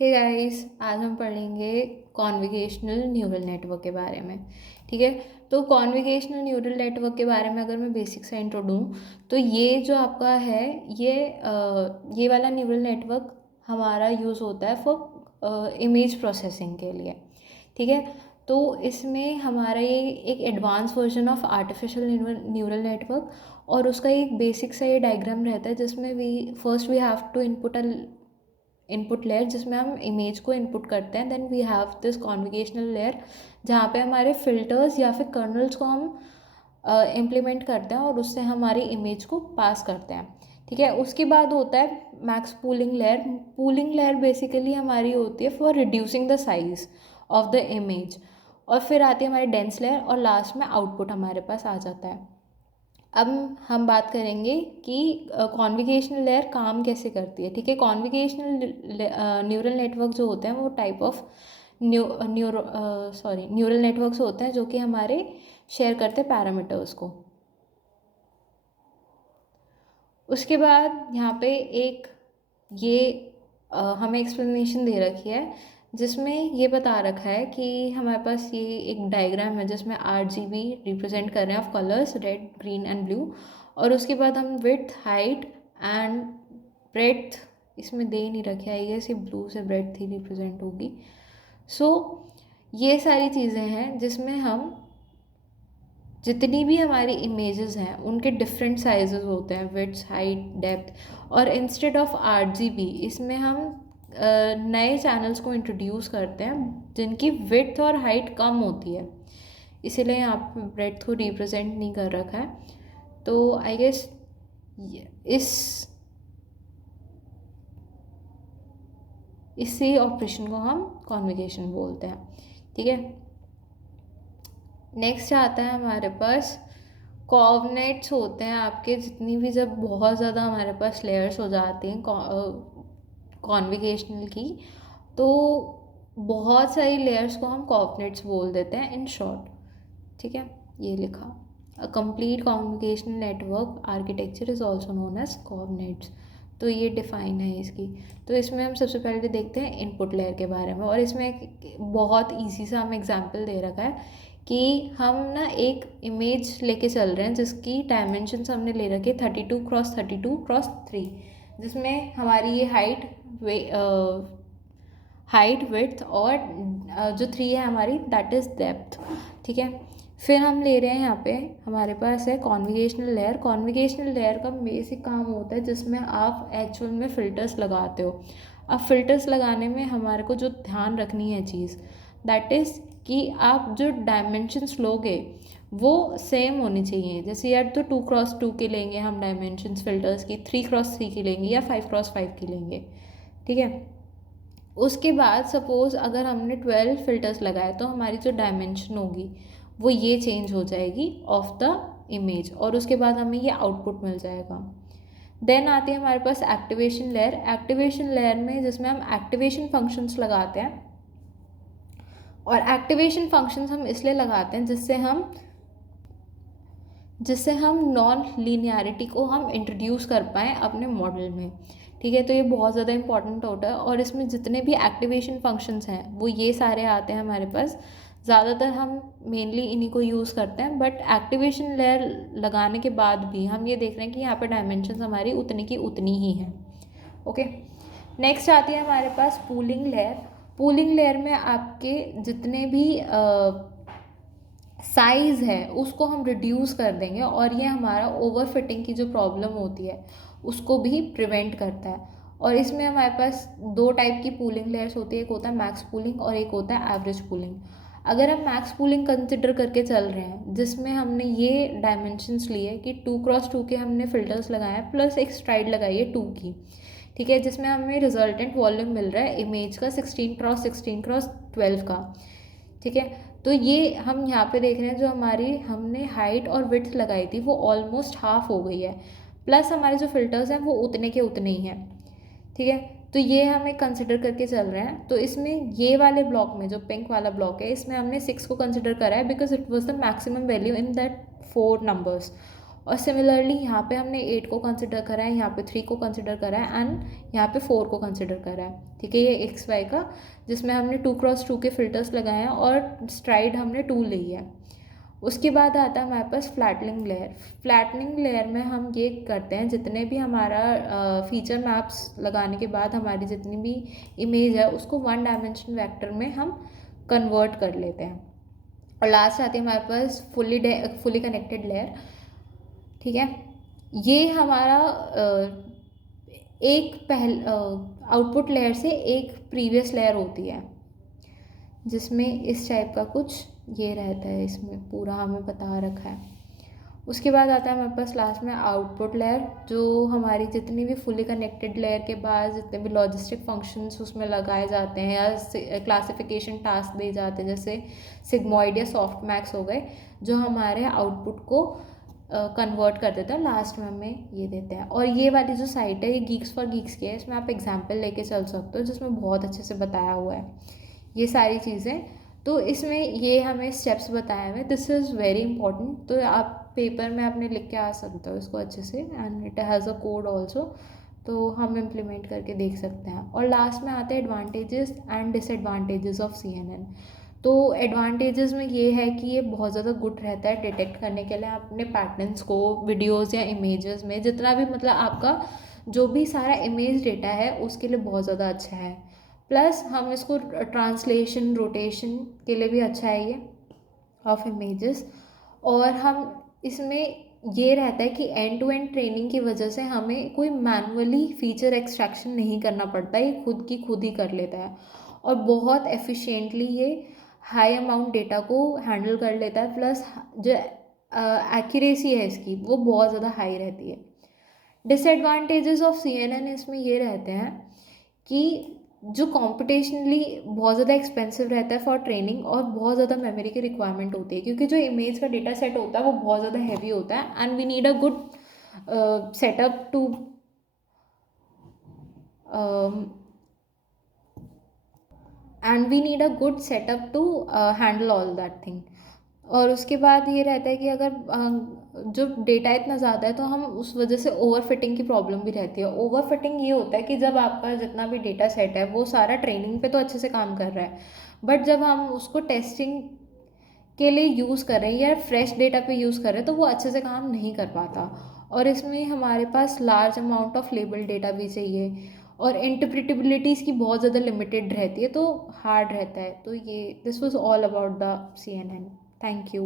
Hey guys, आज हम पढ़ेंगे कॉन्वोकेशनल न्यूरल नेटवर्क के बारे में। ठीक है, तो कॉन्वोकेशनल न्यूरल नेटवर्क के बारे में अगर मैं बेसिक सा इंट्रो दूँ तो ये जो आपका है ये वाला न्यूरल नेटवर्क हमारा यूज़ होता है फॉर इमेज प्रोसेसिंग के लिए। ठीक है, तो इसमें हमारा ये एक advance version of artificial neural network और उसका एक बेसिक सा ये डायग्राम रहता है जिसमें we have to input layer जिसमें हम इमेज को इनपुट करते हैं। Then we have this convolutional layer जहाँ पे हमारे फिल्टर्स या फिर कर्नल्स को हम इम्प्लीमेंट करते हैं और उससे हमारी इमेज को पास करते हैं। ठीक है, उसके बाद होता है max pooling layer. Pooling layer basically हमारी होती है for reducing the size of the image. और फिर आती है हमारी डेंस लेयर और लास्ट में आउटपुट हमारे पास आ जाता है। अब हम बात करेंगे कि कॉन्वोकेशनल लेयर काम कैसे करती है। ठीक है, कॉन्वोकेशनल न्यूरल नेटवर्क जो होते हैं वो टाइप ऑफ न्यूरल नेटवर्क्स होते हैं जो कि हमारे शेयर करते हैं पैरामीटर्स को। उसके बाद यहाँ पे एक ये हमें एक्सप्लेनेशन दे रखी है जिसमें ये बता रखा है कि हमारे पास ये एक डायग्राम है जिसमें RGB रिप्रेजेंट कर रहे हैं of colours red, green and blue. और उसके बाद हम विड्थ, हाइट एंड ब्रेड्थ इसमें दे नहीं रखे है, ये सिर्फ ब्लू से ब्रेड्थ ही रिप्रेजेंट होगी। सो ये सारी चीज़ें हैं जिसमें हम जितनी भी हमारी इमेजेस हैं उनके डिफरेंट साइजेस होते हैं, विड्थ, हाइट, डेप्थ। और इंस्टेड ऑफ RGB इसमें हम नए चैनल्स को इंट्रोड्यूस करते हैं जिनकी विड्थ और हाइट कम होती है, इसीलिए यहाँ पे ब्रेड्थ को रिप्रेजेंट नहीं कर रखा है। तो आई गेस इसी ऑपरेशन को हम कॉन्वोकेशन बोलते हैं। ठीक है, नेक्स्ट आता है हमारे पास कोऑर्डिनेट्स होते हैं आपके जितनी भी, जब बहुत ज़्यादा हमारे पास लेयर्स हो जाती हैं कॉन्वोकेशनल की, तो बहुत सारी लेयर्स को हम कोऑर्डिनेट्स बोल देते हैं इन शॉर्ट। ठीक है, ये लिखा a complete convolutional network architecture is also known as coordinates. तो ये डिफाइन है इसकी। तो इसमें हम सबसे पहले देखते हैं इनपुट लेयर के बारे में, और इसमें एक बहुत ईजी सा हम एग्जाम्पल दे रखा है कि हम ना एक इमेज लेके चल रहे हैं जिसकी डायमेंशंस हमने ले रखे 32x32x3, जिसमें हमारी ये हाइट, विड्थ और जो 3 है हमारी दैट इज़ डेप्थ। ठीक है, फिर हम ले रहे हैं यहाँ पे हमारे पास है कॉन्वोकेशनल लेयर। कॉन्वोकेशनल लेयर का बेसिक काम होता है जिसमें आप एक्चुअल में फ़िल्टर्स लगाते हो। अब फ़िल्टर्स लगाने में हमारे को जो ध्यान रखनी है चीज़ दैट इज़ कि आप जो डायमेंशंस लोगे वो सेम होनी चाहिए। जैसे यार तो 2x2 के लेंगे हम डायमेंशंस फ़िल्टर्स की, 3x3 की लेंगे या 5x5 की लेंगे। ठीक है, उसके बाद सपोज़ अगर हमने 12 फ़िल्टर्स लगाए तो हमारी जो डायमेंशन होगी वो ये चेंज हो जाएगी ऑफ द इमेज, और उसके बाद हमें ये आउटपुट मिल जाएगा। देन आती है हमारे पास एक्टिवेशन लेयर। एक्टिवेशन लेयर में जिसमें हम एक्टिवेशन फंक्शंस लगाते हैं, और एक्टिवेशन फंक्शंस हम इसलिए लगाते हैं जिससे हम नॉन लीनियरिटी को हम इंट्रोड्यूस कर पाएँ अपने मॉडल में। ठीक है, तो ये बहुत ज़्यादा इंपॉर्टेंट होता है, और इसमें जितने भी एक्टिवेशन फंक्शंस हैं वो ये सारे आते हैं हमारे पास। ज़्यादातर हम मेनली इन्हीं को यूज़ करते हैं, बट एक्टिवेशन लेयर लगाने के बाद भी हम ये देख रहे हैं कि यहाँ पर डायमेंशंस हमारी उतनी की उतनी ही हैं। ओके, नेक्स्ट आती है हमारे पास पूलिंग लेयर। पूलिंग लेयर में आपके जितने भी साइज़ है उसको हम रिड्यूस कर देंगे, और ये हमारा ओवर फिटिंग की जो प्रॉब्लम होती है उसको भी प्रिवेंट करता है। और इसमें हमारे पास 2 टाइप की पूलिंग लेयर्स होती है, एक होता है मैक्स पूलिंग और एक होता है एवरेज पूलिंग। अगर हम मैक्स पूलिंग कंसिडर करके चल रहे हैं जिसमें हमने ये डायमेंशंस लिए कि 2x2 के हमने फ़िल्टर्स लगाए हैं प्लस एक स्ट्राइड लगाई है 2 की। ठीक है, जिसमें हमें रिजल्टेंट वॉल्यूम मिल रहा है इमेज का 16x16x12 का। ठीक है, तो ये हम यहाँ पे देख रहे हैं जो हमने हाइट और विड्थ लगाई थी वो ऑलमोस्ट हाफ हो गई है, प्लस हमारे जो फिल्टर्स हैं वो उतने के उतने ही हैं। ठीक है, तो ये हमें कंसिडर करके चल रहे हैं। तो इसमें ये वाले ब्लॉक में जो पिंक वाला ब्लॉक है इसमें हमने 6 को कंसिडर करा है because it was the maximum value in that 4 numbers. और सिमिलरली यहाँ पे हमने 8 को कंसिडर करा है, यहाँ पे 3 को कंसिडर करा है एंड यहाँ पे 4 को कंसिडर करा है, ठीक है। ये XY का जिसमें हमने 2x2 के फिल्टर्स लगाए हैं और स्ट्राइड हमने 2 ली है। उसके बाद आता है हमारे पास फ्लैटनिंग लेयर। फ्लैटनिंग लेयर में हम ये करते हैं, जितने भी हमारा फीचर मैप्स लगाने के बाद हमारी जितनी भी इमेज है उसको 1 डायमेंशन वेक्टर में हम कन्वर्ट कर लेते हैं। और लास्ट आती है हमारे पास फुली कनेक्टेड लेयर, ठीक है। ये हमारा एक आउटपुट लेयर से एक प्रीवियस लेयर होती है, जिसमें इस टाइप का कुछ ये रहता है, इसमें पूरा हमें बता रखा है। उसके बाद आता है हमारे पास लास्ट में आउटपुट लेयर, जो हमारी जितनी भी फुली कनेक्टेड लेयर के बाद जितने भी लॉजिस्टिक फंक्शंस उसमें लगाए जाते हैं या क्लासिफिकेशन टास्क दिए जाते हैं, जैसे सिग्मॉइड या सॉफ्ट मैक्स हो गए, जो हमारे आउटपुट को कन्वर्ट कर देता है, लास्ट में हमें ये देते हैं। और ये वाली जो साइट है ये गीक्स फॉर गीक्स की है, इसमें आप एग्जाम्पल लेके चल सकते हो जिसमें बहुत अच्छे से बताया हुआ है ये सारी चीज़ें। तो इसमें ये हमें स्टेप्स बताए हुए, दिस इज़ वेरी इंपॉर्टेंट, तो आप पेपर में अपने लिख के आ सकते हो इसको अच्छे से, and it has a code also, तो हम इम्प्लीमेंट करके देख सकते हैं। और लास्ट में आते हैं advantages and disadvantages of CNN। तो एडवांटेजेस में ये है कि ये बहुत ज़्यादा गुड रहता है डिटेक्ट करने के लिए अपने पैटर्न्स को वीडियोस या इमेजेस में, जितना भी मतलब आपका जो भी सारा इमेज डेटा है उसके लिए बहुत ज़्यादा अच्छा है। प्लस हम इसको ट्रांसलेशन रोटेशन के लिए भी अच्छा है ये ऑफ इमेजेस। और हम इसमें ये रहता है कि एंड टू एंड ट्रेनिंग की वजह से हमें कोई मैनुअली फीचर एक्सट्रैक्शन नहीं करना पड़ता, ये खुद ही कर लेता है और बहुत एफिशिएंटली ये हाई अमाउंट डेटा को हैंडल कर लेता है। प्लस जो एक्यूरेसी है इसकी वो बहुत ज़्यादा हाई रहती है। डिसएडवांटेजेस ऑफ CNN इसमें ये रहते हैं कि जो कॉम्पिटिशनली बहुत ज़्यादा एक्सपेंसिव रहता है फॉर ट्रेनिंग, और बहुत ज़्यादा मेमोरी की रिक्वायरमेंट होती है, क्योंकि जो इमेज का डेटा सेट होता है वो बहुत ज़्यादा हैवी होता है and we need a good setup to handle all that thing. और उसके बाद ये रहता है कि अगर जो डेटा इतना ज़्यादा है तो हम उस वजह से ओवर फिटिंग की प्रॉब्लम भी रहती है। ओवर फिटिंग ये होता है कि जब आपका जितना भी डेटा सेट है वो सारा ट्रेनिंग पे तो अच्छे से काम कर रहा है, बट जब हम उसको टेस्टिंग के लिए यूज़ कर रहे हैं या फ्रेश डेटा पे यूज़ कर रहे हैं तो वो अच्छे से काम नहीं कर पाता। और इसमें हमारे पास large amount of label data भी चाहिए और इंटरप्रिटेबिलिटी इसकी बहुत ज़्यादा लिमिटेड रहती है, तो हार्ड रहता है। तो ये this was all about the CNN। Thank you.